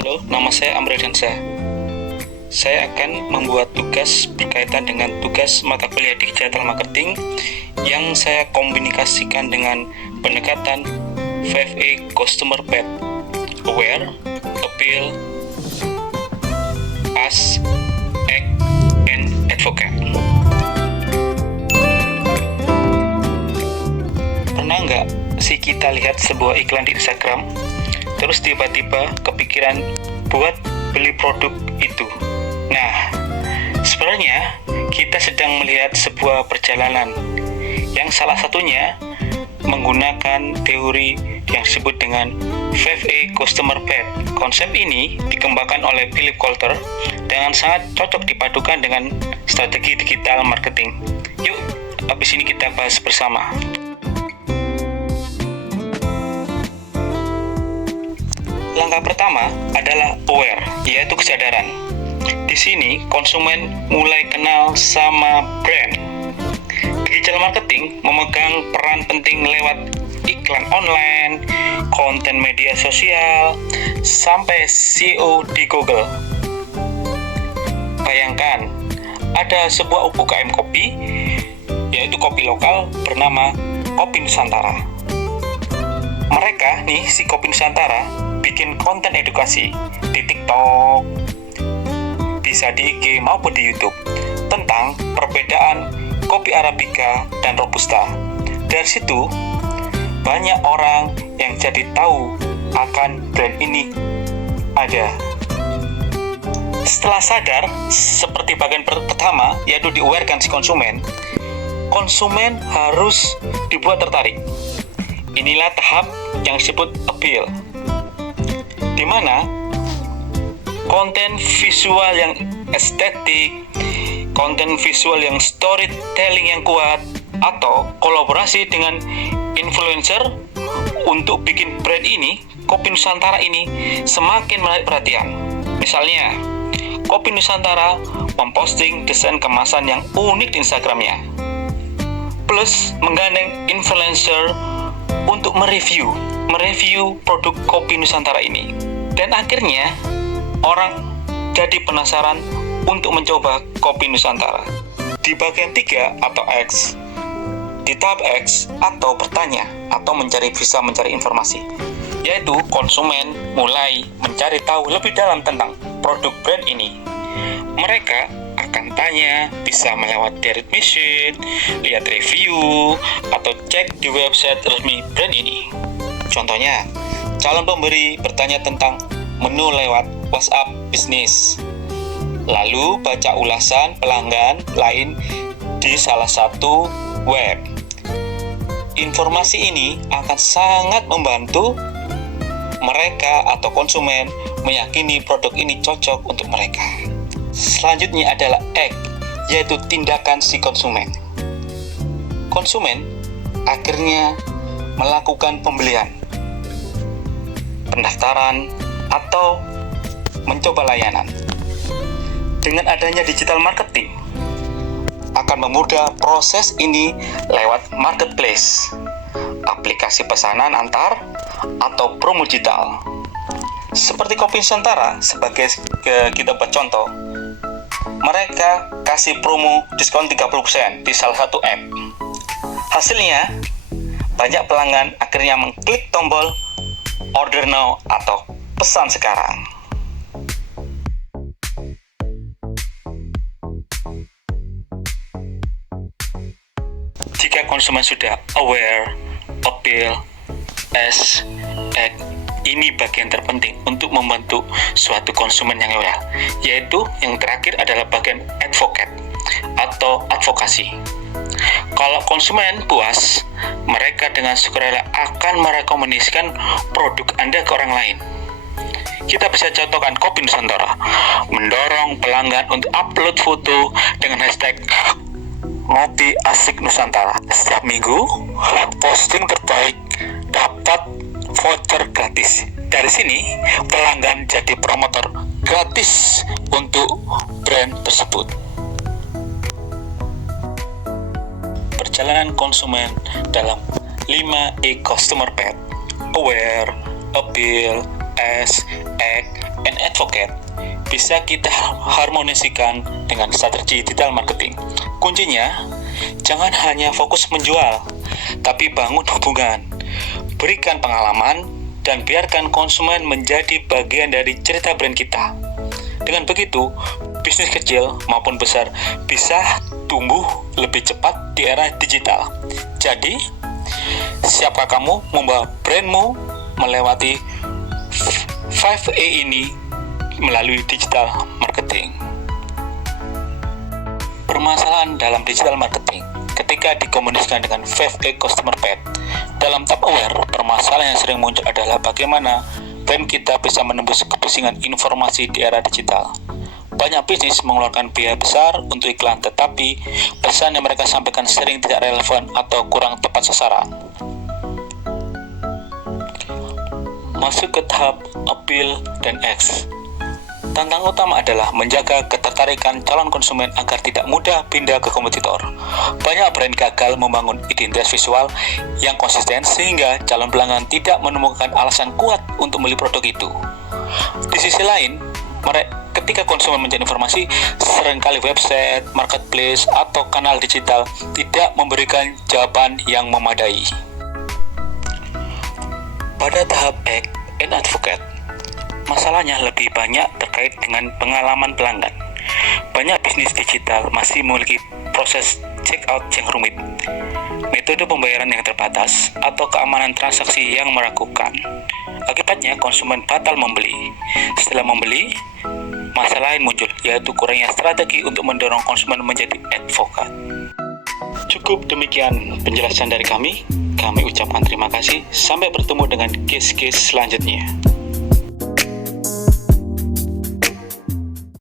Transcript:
Halo, nama saya Amril Dansa. Saya akan membuat tugas berkaitan dengan tugas mata kuliah digital marketing yang saya komunikasikan dengan pendekatan 5A Customer Path: Aware, Appeal, Ask, Act, and Advocate. Pernah nggak sih kita lihat sebuah iklan di Instagram, terus tiba-tiba kepikiran buat beli produk itu? Nah, sebenarnya kita sedang melihat sebuah perjalanan yang salah satunya menggunakan teori yang disebut dengan 5A Customer Path. Konsep ini dikembangkan oleh Philip Kotler dengan sangat cocok dipadukan dengan strategi digital marketing. Yuk, habis ini kita bahas bersama. Langkah pertama adalah aware, yaitu kesadaran. Di sini konsumen mulai kenal sama brand. Digital marketing memegang peran penting lewat iklan online, konten media sosial, sampai SEO di Google. Bayangkan, ada sebuah UKM kopi, yaitu kopi lokal bernama Kopi Nusantara. Mereka nih, si Kopi Nusantara, bikin konten edukasi di TikTok, bisa di IG maupun di YouTube, tentang perbedaan kopi Arabica dan Robusta. Dari situ, banyak orang yang jadi tahu akan brand ini ada. Setelah sadar, seperti bagian pertama, yaitu di-awarekan si konsumen harus dibuat tertarik. Inilah tahap yang disebut appeal, di mana konten visual yang estetik, konten visual yang storytelling yang kuat, atau kolaborasi dengan influencer untuk bikin brand ini, Kopi Nusantara ini, semakin menarik perhatian. Misalnya, Kopi Nusantara memposting desain kemasan yang unik di Instagramnya, plus menggandeng influencer untuk mereview produk Kopi Nusantara ini. Dan akhirnya orang jadi penasaran untuk mencoba Kopi Nusantara. Di bagian 3 atau X, di tahap X atau bertanya atau bisa mencari informasi, yaitu konsumen mulai mencari tahu lebih dalam tentang produk brand ini. Mereka akan tanya, bisa melewat direct message, lihat review, atau cek di website resmi brand ini. Contohnya, calon pemberi bertanya tentang menu lewat WhatsApp bisnis, lalu baca ulasan pelanggan lain di salah satu web. Informasi ini akan sangat membantu mereka atau konsumen meyakini produk ini cocok untuk mereka. Selanjutnya adalah act, yaitu tindakan si konsumen. Konsumen akhirnya melakukan pembelian, pendaftaran, atau mencoba layanan. Dengan adanya digital marketing, akan memudah proses ini lewat marketplace, aplikasi pesanan antar, atau promo digital. Seperti Kopi Nusantara, sebagai kita buat contoh, mereka kasih promo diskon 30% di salah satu app. Hasilnya, banyak pelanggan akhirnya mengklik tombol order now atau pesan sekarang. Jika konsumen sudah aware, appeal, ask, act, ini bagian terpenting untuk membentuk suatu konsumen yang loyal, yaitu yang terakhir adalah bagian advocate atau advokasi. Kalau konsumen puas, mereka dengan sukarela akan merekomendasikan produk Anda ke orang lain. Kita bisa contohkan Kopi Nusantara mendorong pelanggan untuk upload foto dengan hashtag Ngopi Asik Nusantara. Setiap minggu, posting terbaik dapat voucher gratis. Dari sini, pelanggan jadi promotor gratis untuk brand tersebut. Perjalanan konsumen dalam 5E Customer Path: Aware, Appeal, S, Act, and Advocate bisa kita harmonisikan dengan strategi digital marketing. Kuncinya, jangan hanya fokus menjual, tapi bangun hubungan, berikan pengalaman, dan biarkan konsumen menjadi bagian dari cerita brand kita. Dengan begitu, bisnis kecil maupun besar bisa tumbuh lebih cepat di era digital. Jadi, siapkah kamu membawa brandmu melewati 5A ini melalui digital marketing? Permasalahan dalam digital marketing ketika dikomunikasikan dengan 5A customer path. Dalam tahap aware, permasalahan yang sering muncul adalah bagaimana brand kita bisa menembus kebisingan informasi di era digital. Banyak bisnis mengeluarkan biaya besar untuk iklan, tetapi pesan yang mereka sampaikan sering tidak relevan atau kurang tepat sasaran. Masuk ke tahap appeal dan X. Tantangan utama adalah menjaga ketertarikan calon konsumen agar tidak mudah pindah ke kompetitor. Banyak brand gagal membangun identitas visual yang konsisten sehingga calon pelanggan tidak menemukan alasan kuat untuk membeli produk itu. Di sisi lain, ketika konsumen mencari informasi, seringkali website, marketplace, atau kanal digital tidak memberikan jawaban yang memadai. Pada tahap Act and Advocate, masalahnya lebih banyak terkait dengan pengalaman pelanggan. Banyak bisnis digital masih memiliki proses checkout yang rumit, metode pembayaran yang terbatas, atau keamanan transaksi yang meragukan. Akibatnya, konsumen batal membeli. Setelah membeli, masalah lain muncul, yaitu kurangnya strategi untuk mendorong konsumen menjadi advokat. Cukup demikian penjelasan dari kami. Kami ucapkan terima kasih. Sampai bertemu dengan case-case selanjutnya.